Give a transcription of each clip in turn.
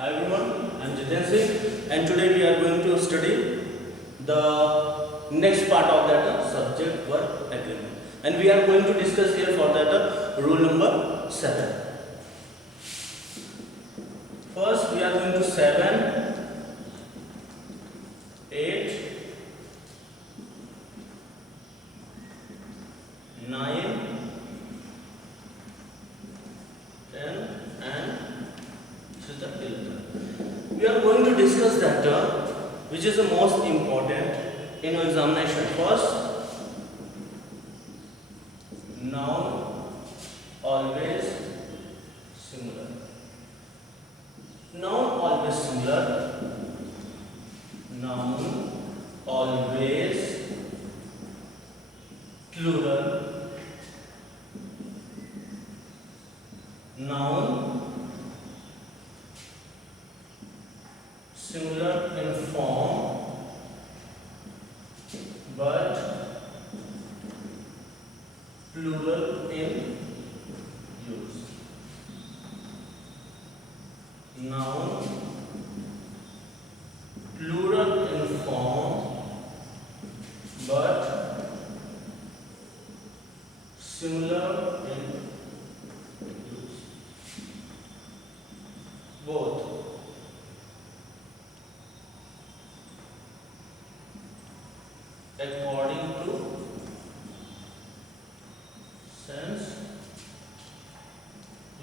Hi everyone, I am Jiten Singh and today we are going to study the next part of that subject verb agreement, and we are going to discuss here for that rule number 7. First we are going to 7, 8, 9, 10 and this is the 11th. We are going to discuss that which is the most important in your examination. First, noun always singular. Noun always singular. Noun always plural. Noun singular in form but plural in use. Noun plural in form but singular in use. Both according to sense,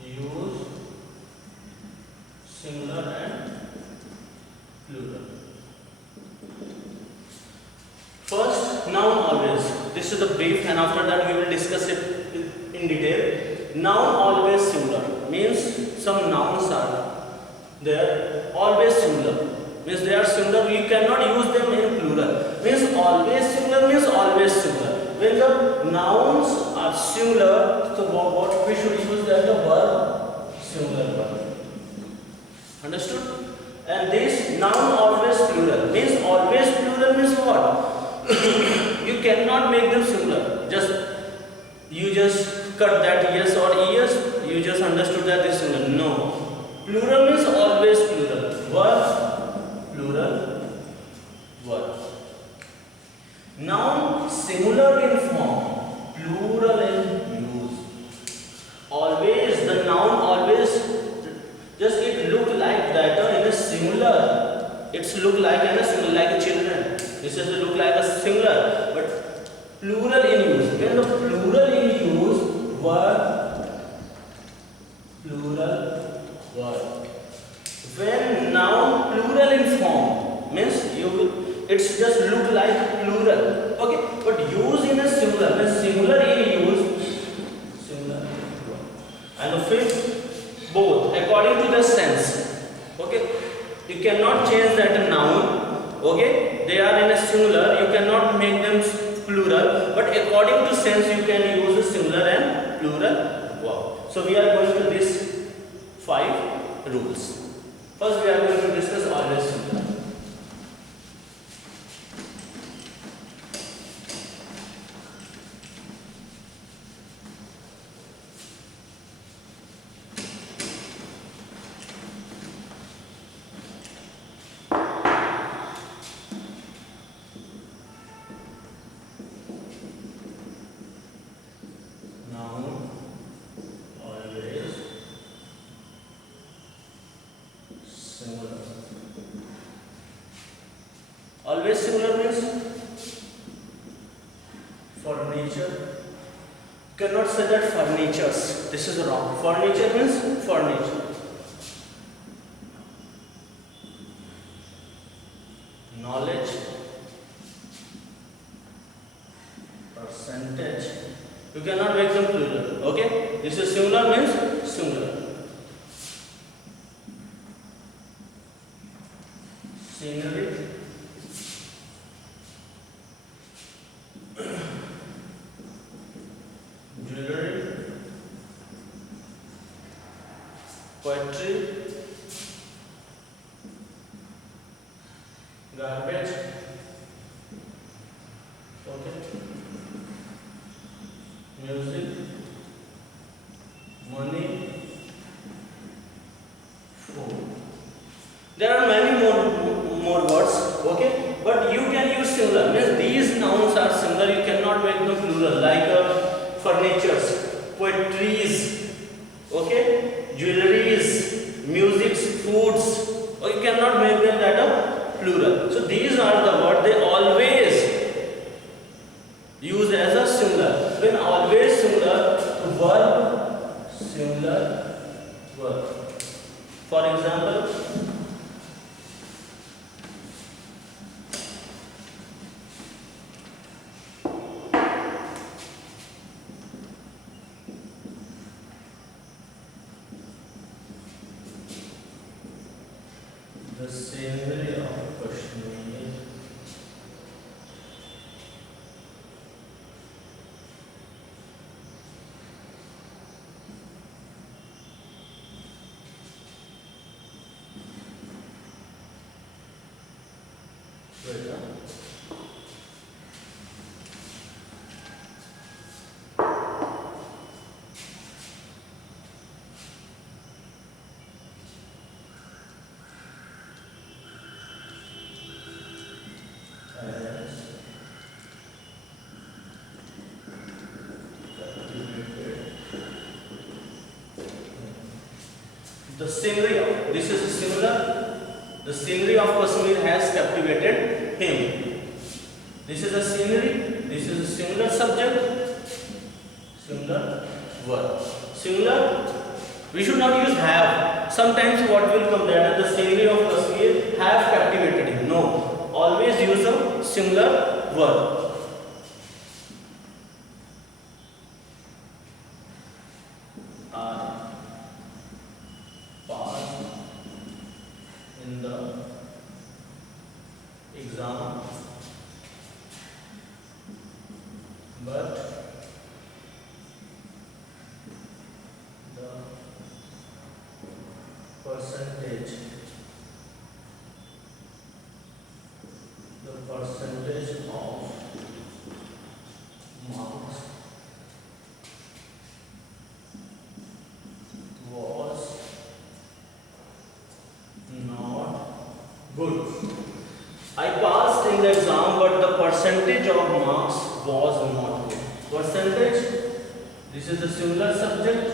use, singular and plural. First, noun always. This is the brief, and after that we will discuss it in detail. Noun always singular means some nouns are there always singular. Means they are singular, you cannot use them in plural. Means always singular means always singular. When the nouns are singular, so what we should use that the verb singular verb. Understood? And this noun always plural means always plural means what? You cannot make them singular. You just cut that yes or yes. You just understood that is singular. No. Plural means always plural. Verb plural verb. Noun singular in form, plural in use. Always the noun always just it look like that in a singular. It's look like in a singular like children. This is look like a singular, but plural in use. When the plural in use, verb plural verb. When noun plural in form means it's just look like plural, okay, but use in a singular. When singular in use, singular verb. And the fifth, both according to the sense, okay. You cannot change that noun, okay. They are in a singular. You cannot make them plural, but according to sense you can use a singular and plural verb. So we are going to these 5 rules. First, we are going to discuss always singular. Noun always singular. Always singular means furniture. Cannot say that furnitures. This is wrong. Furniture means furniture. Knowledge, percentage. You cannot make them plural. Okay? This is singular means singular. Scenery, jewelry, poetry, garbage, okay, music, money, food. many more words, okay, but you can use similar. Means these nouns are similar. You cannot make them plural, like furnitures, poetries, okay, jewelries, musics, foods. Or you cannot make them that a plural. So these are the words they always use as a similar. When always similar verb, similar verb. For example, the scenery of Kashmir the scenery of, this is similar. The scenery of Kashmir has captivated him. This is a scenery. This is a similar subject. Similar verb. Similar. We should not use have. Sometimes what will come there, the scenery of Kashmir have captivated him. No. Always use a similar verb. In the exam, but the percentage of marks was not good. I passed in the exam, but the percentage of marks was not good. Percentage, this is a similar subject,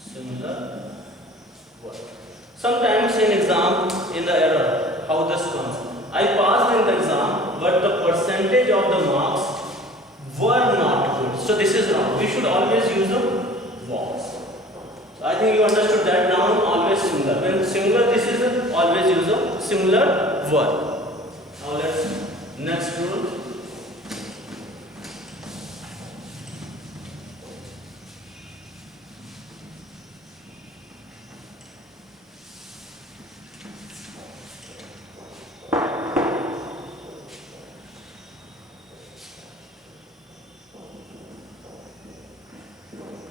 similar word. Sometimes in exam, in the error, how this comes. I passed in the exam, but the percentage of the marks were not good. So this is wrong. We should always use a was. I think you understood that. Noun always similar. When similar, this is always use a similar verb. Now let's next rule.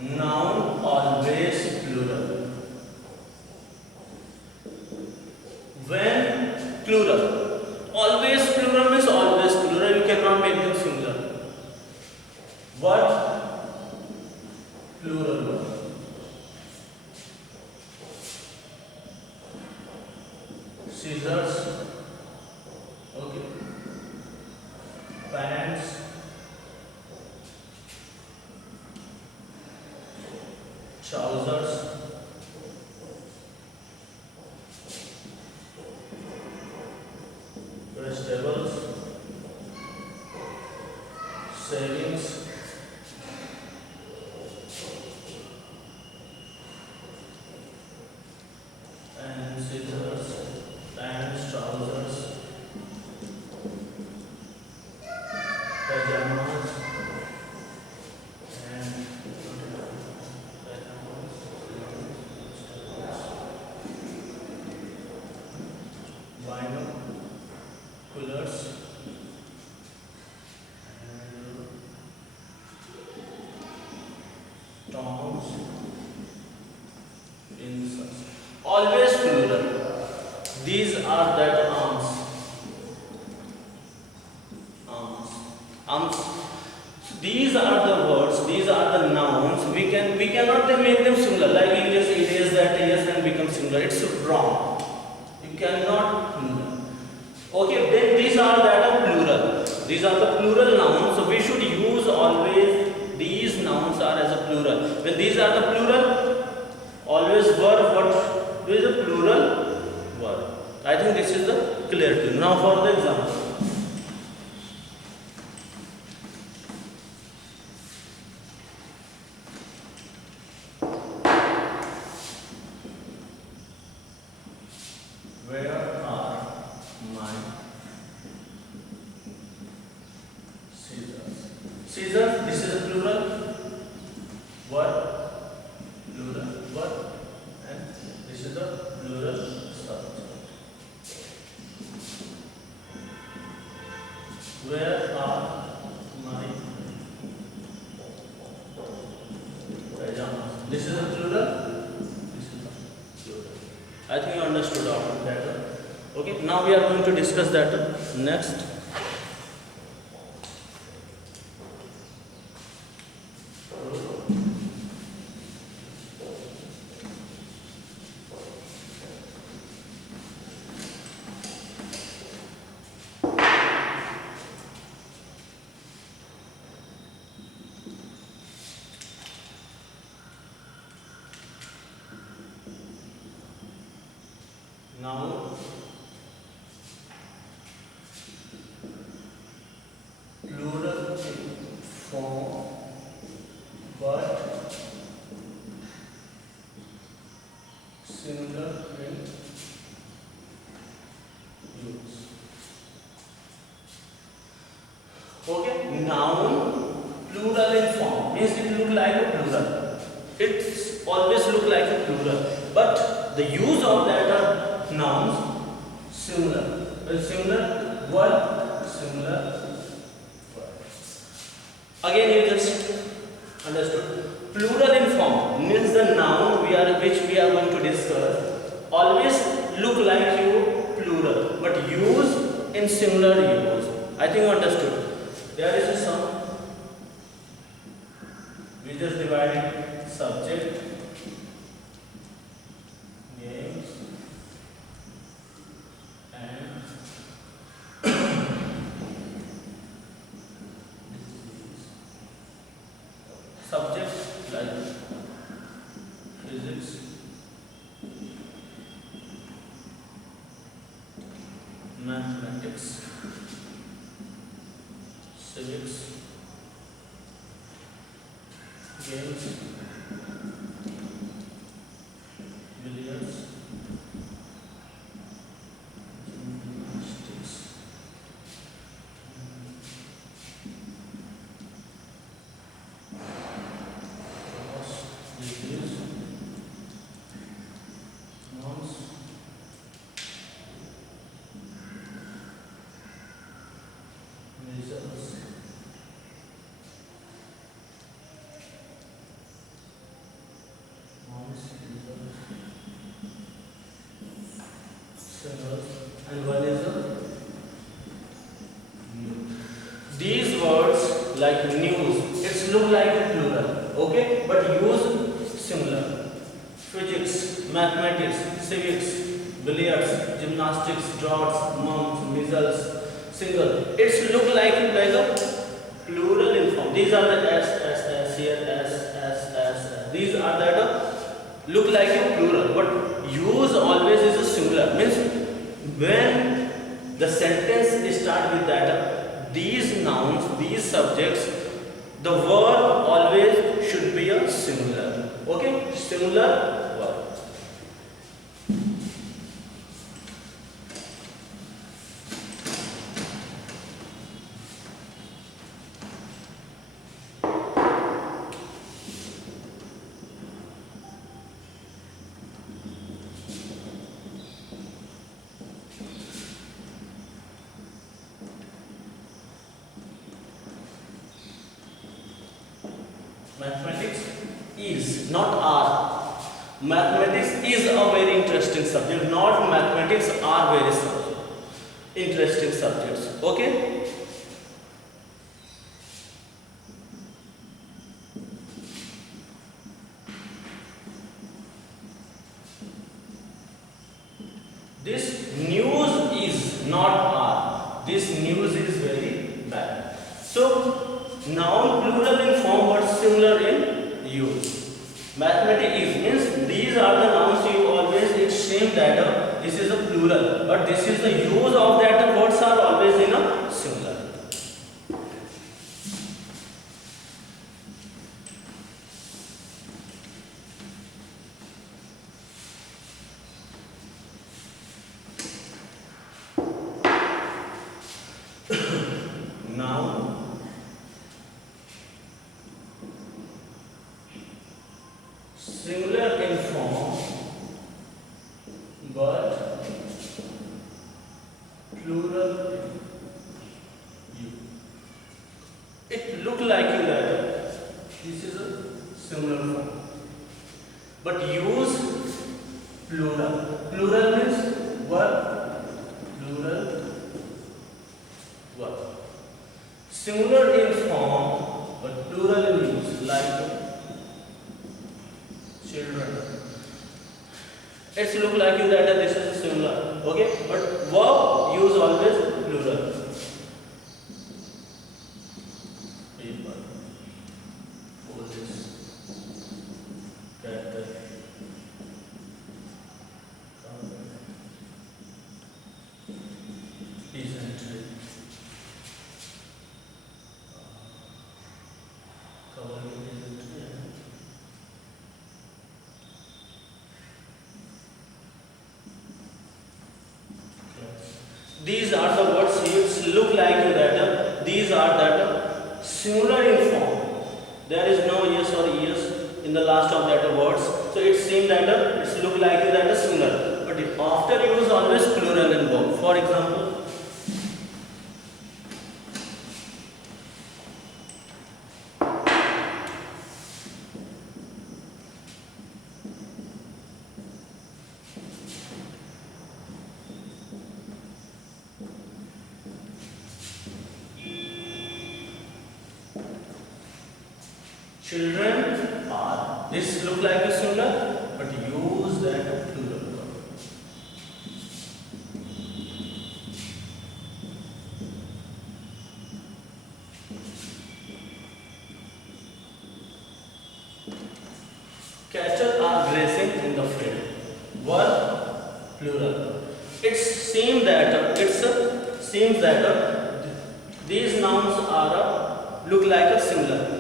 Noun always plural. When plural, always plural means always plural. You cannot make them singular. What? Plural. Scissors. Okay. Pants. Trousers, vegetables, savings, and scissors, pants, trousers, pajamas, and binoculars, and tongs, incense. Always plural. These are that arms. Arms. So these are the words. These are the nouns. We cannot make them singular. Like you just erase that yes and become singular. It's wrong. cannot. Okay, then these are that of plural. These are the plural nouns. So we should use always these nouns are as a plural. When these are the plural, always verb. What is a plural verb? I think this is the clear to you. Now for the example. Where are my scissors? Scissors, this is a plural verb, and this is the plural subject. Where are my pajamas? This is a plural. This is the plural. I think you understood all that. Okay, now we are going to discuss that next. Now, plural form, but singular in use. Okay, noun plural in form means it look like a plural. It's always look like a plural, but the use of that are nouns singular. Singular word, singular word. Again, you just understood. Plural in form means the noun which we are going to discuss always look like you plural, but use in singular use. I think you understood. There is a sum. We just divided subject, names, and subject like physics, mathematics, civics, games, billiards, gymnastics, degrees, nouns, measures, and one is a new. These words like news, it's look like a plural, okay, but use similar. Physics, mathematics, civics, billiards, gymnastics, draughts, months, measles, single. It's look like a plural in form. These are the S here, S. These are the look like a plural, but use always is a singular. Means when the sentence start with that, these nouns, these subjects, the verb always should be a singular. Okay, singular verb. Mathematics is, not are. Mathematics is a very interesting subject. Not mathematics are very interesting subjects. Okay? This news is not are. This news is very bad. So noun plural in form but singular in use. Mathematics is means these are the nouns you always it same that this is a plural, but this is the use of that words are always in a singular. Noun singular in form but plural you. It look like you that this is a singular form, but use plural. Plural means verb, plural verb. Singular in form but plural in use, like children. It's look like you that this is singular, okay? But verb use always plural. Paper, police, cat, peasantry, covering peasantry. These are the words which look like that these are that singular in form. There is no yes or yes in the last of that words, so it seems that it's look like that singular, but after use always plural in verb. For example, children are. This look like a singular, but use that plural verb. Cattle are grazing in the field. Verb plural. It seems that these nouns are look like a singular.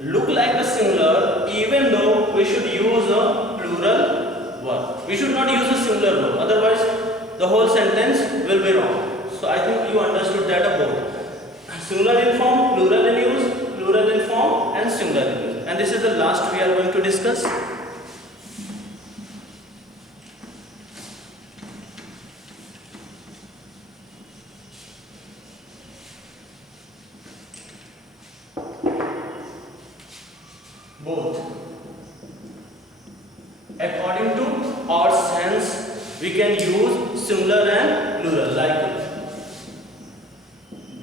Look like a singular even though we should use a plural verb. We should not use a singular verb, otherwise the whole sentence will be wrong. So I think you understood that both. Singular in form, plural in use, plural in form and singular in use. And this is the last we are going to discuss. Both. According to our sense, we can use singular and plural, like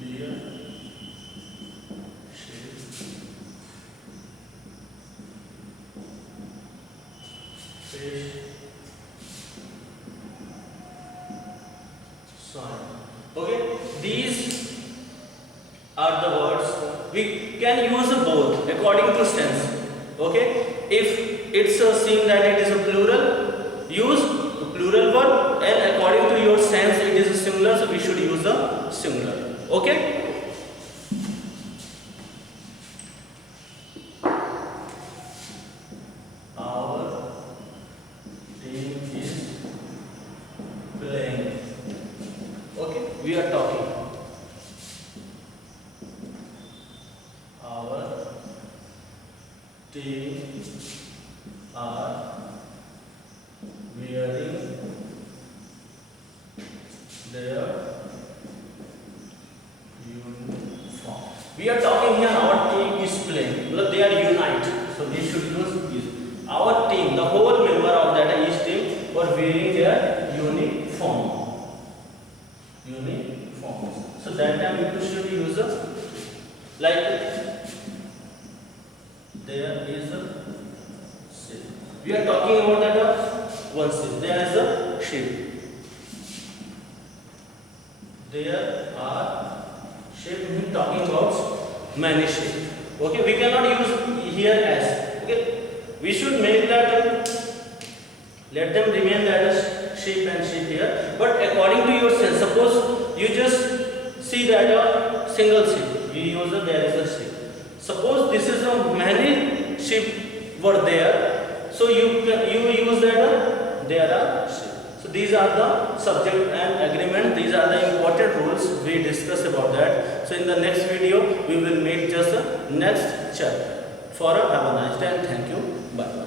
deer, sheep, fish, swine. Okay, these are the words we can use both according to sense. Okay, if it's a seem that it is a plural, use a plural verb, and according to your sense it is a singular, so we should use a singular. Okay. Our team is playing. Okay, we are talking. Our team are wearing their uniform. We are talking here our team is playing because they are united, so we should use is. Our team, the whole member of that each team were wearing their uniform. Uniforms. So that time we should use a like there is a sheep. We are talking about that one sheep. There is a sheep. There are sheep. Talking about many sheep. Okay, we cannot use here as. Okay, we should make that. Let them remain that as sheep and sheep here. But according to your sense, suppose you just see that a single sheep. You use that there is a sheep. Suppose this is a many sheep were there. So you use that there are sheep. So these are the subject and agreement. These are the important rules we discuss about that. So in the next video we will meet just the next chapter. For have a nice day and thank you. Bye.